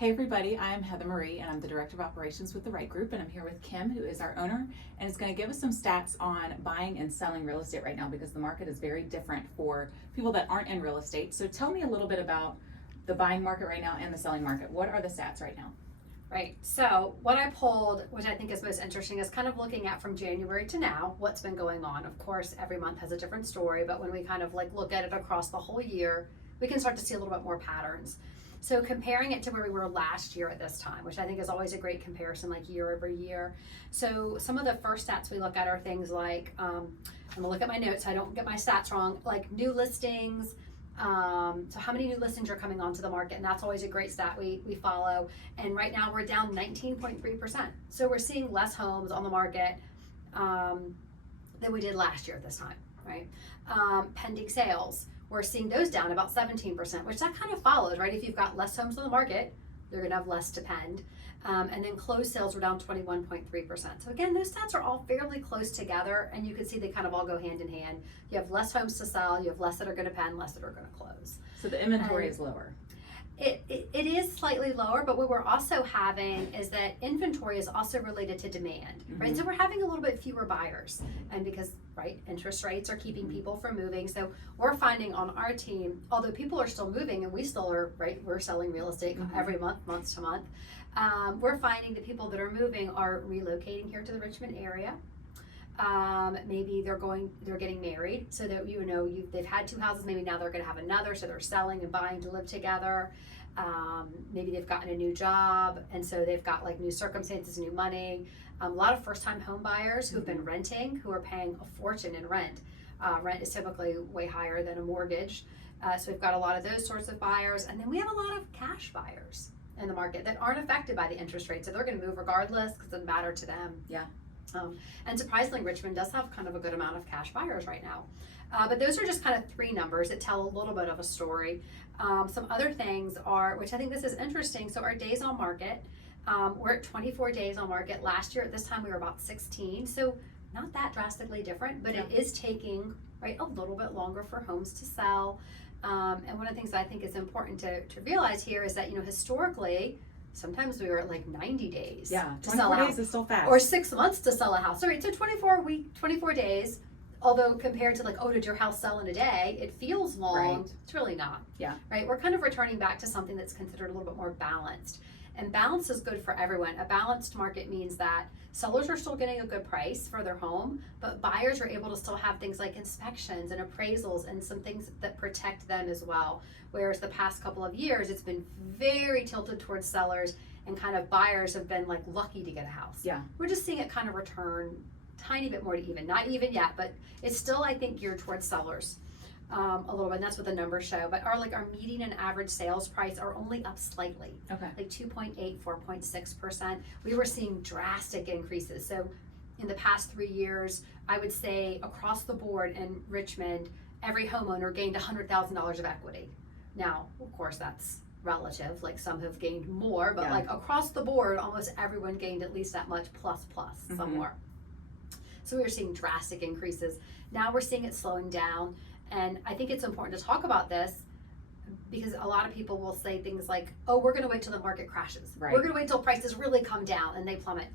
Hey everybody, I am Heather Marie and I'm the Director of Operations with the Wright Group, and I'm here with Kim, who is our owner, and is going to give us some stats on buying and selling real estate right now because the market is very different for people that aren't in real estate. So tell me a little bit about the buying market right now and the selling market. What are the stats right now? Right. So what I pulled, which I think is most interesting, is kind of looking at from January to now, what's been going on. Of course, every month has a different story, but when we kind of like look at it across the whole year, we can start to see a little bit more patterns. So comparing it to where we were last year at this time, which I think is always a great comparison, like year over year. So some of the first stats we look at are things like, I'm gonna look at my notes so I don't get my stats wrong, like new listings. So how many new listings are coming onto the market, and that's always a great stat we follow. And right now we're down 19.3%. So we're seeing less homes on the market than we did last year at this time, right? Pending sales, we're seeing those down about 17%, which that kind of follows, right? If you've got less homes on the market, you're gonna have less to pend. And then closed sales were down 21.3%. So again, those stats are all fairly close together, and you can see they kind of all go hand in hand. You have less homes to sell, you have less that are gonna pend, less that are gonna close. So the inventory is lower. It is slightly lower, but what we're also having is that inventory is also related to demand, right? So we're having a little bit fewer buyers, and because, right, interest rates are keeping people from moving. So we're finding on our team, although people are still moving and we still are, right, we're selling real estate every month, month to month. We're finding the people that are moving are relocating here to the Richmond area. Maybe they're getting married, so that they've had two houses, maybe now they're going to have another, so they're selling and buying to live together. Maybe they've gotten a new job, and so they've got like new circumstances, new money. A lot of first-time home buyers who've been renting, who are paying a fortune in rent. Rent is typically way higher than a mortgage, so we've got a lot of those sorts of buyers, and then we have a lot of cash buyers in the market that aren't affected by the interest rate, so they're going to move regardless because it doesn't matter to them. Yeah. And surprisingly, Richmond does have kind of a good amount of cash buyers right now. But those are just kind of three numbers that tell a little bit of a story. Some other things are, which I think this is interesting, so our days on market, we're at 24 days on market. Last year at this time we were about 16, so not that drastically different, but it is taking, right, a little bit longer for homes to sell. And one of the things that I think is important to realize here is that, historically, sometimes we were at like 90 days Yeah, to sell 24 a house, days is still fast. or 6 months to sell a house. All right, so 24 days, although compared to like, oh, did your house sell in a day? It feels long. Right. It's really not. Yeah. Right, we're kind of returning back to something that's considered a little bit more balanced. And balance is good for everyone. A balanced market means that sellers are still getting a good price for their home, but buyers are able to still have things like inspections and appraisals and some things that protect them as well. Whereas the past couple of years, it's been very tilted towards sellers, and kind of buyers have been like lucky to get a house. Yeah. We're just seeing it kind of return tiny bit more to even, not even yet, but it's still, I think, geared towards sellers. A little bit, and that's what the numbers show. But our median and average sales price are only up slightly. Okay. Like 2.8, 4.6%. We were seeing drastic increases. So in the past 3 years, I would say across the board in Richmond, every homeowner gained $100,000 of equity. Now, of course, that's relative. Like some have gained more, but like across the board, almost everyone gained at least that much plus some more. So we were seeing drastic increases. Now we're seeing it slowing down. And I think it's important to talk about this because a lot of people will say things like, oh, we're going to wait till the market crashes. Right. We're going to wait till prices really come down and they plummet.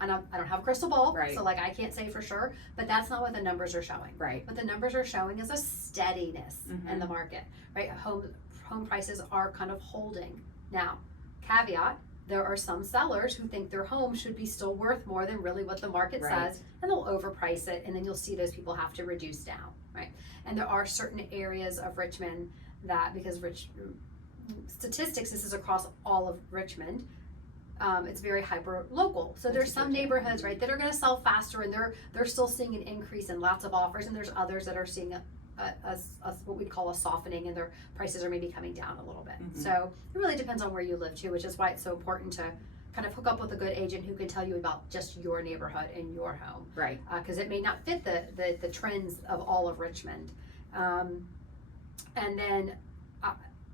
I don't have a crystal ball, right. So like I can't say for sure, but that's not what the numbers are showing. Right. What the numbers are showing is a steadiness in the market, right? Home prices are kind of holding. Now, caveat, there are some sellers who think their home should be still worth more than really what the market says, and they'll overprice it, and then you'll see those people have to reduce down, right? And there are certain areas of Richmond that, because statistics, this is across all of Richmond, it's very hyper local. So there's some neighborhoods, right, that are going to sell faster, and they're still seeing an increase in lots of offers, and there's others that are seeing a what we'd call a softening, and their prices are maybe coming down a little bit. So it really depends on where you live too, which is why it's so important to kind of hook up with a good agent who can tell you about just your neighborhood and your home, right? Because it may not fit the trends of all of Richmond. And then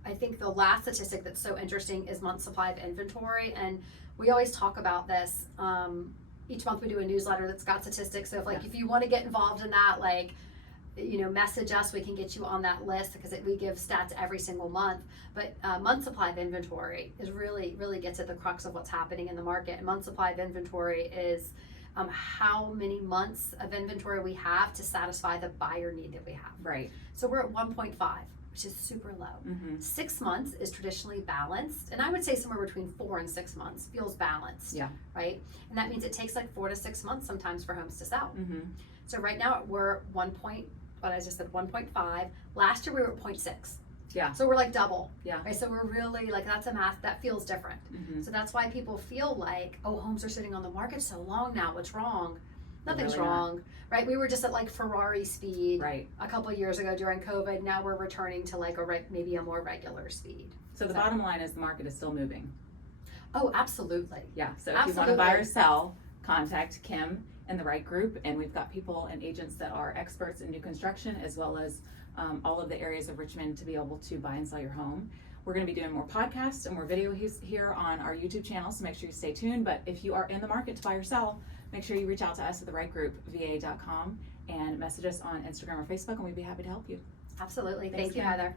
I think the last statistic that's so interesting is month supply of inventory, and we always talk about this. Each month we do a newsletter that's got statistics. So if you want to get involved in that, message us. We can get you on that list because we give stats every single month. But month supply of inventory is really gets at the crux of what's happening in the market. Month supply of inventory is how many months of inventory we have to satisfy the buyer need that we have. Right. So we're at 1.5, which is super low. 6 months is traditionally balanced, and I would say somewhere between 4 and 6 months feels balanced. Yeah. Right. And that means it takes like 4 to 6 months sometimes for homes to sell. So right now we're 1.5. Last year we were at 0.6. Yeah. So we're like double. Yeah. Right. So we're really like, that's a math that feels different. So that's why people feel like, oh, homes are sitting on the market so long now. What's wrong? Nothing's really wrong. Right. We were just at like Ferrari speed Right. a couple of years ago during COVID. Now we're returning to like maybe a more regular speed. So the bottom line is the market is still moving. Oh, absolutely. Yeah. So if you want to buy or sell, contact Kim and the Right Group, and we've got people and agents that are experts in new construction as well as all of the areas of Richmond to be able to buy and sell your home. We're going to be doing more podcasts and more video here on our YouTube channel, so make sure you stay tuned. But if you are in the market to buy or sell, make sure you reach out to us at therightgroupva.com and message us on Instagram or Facebook, and we'd be happy to help you. Absolutely. Thanks, Thank you, Kim. Heather.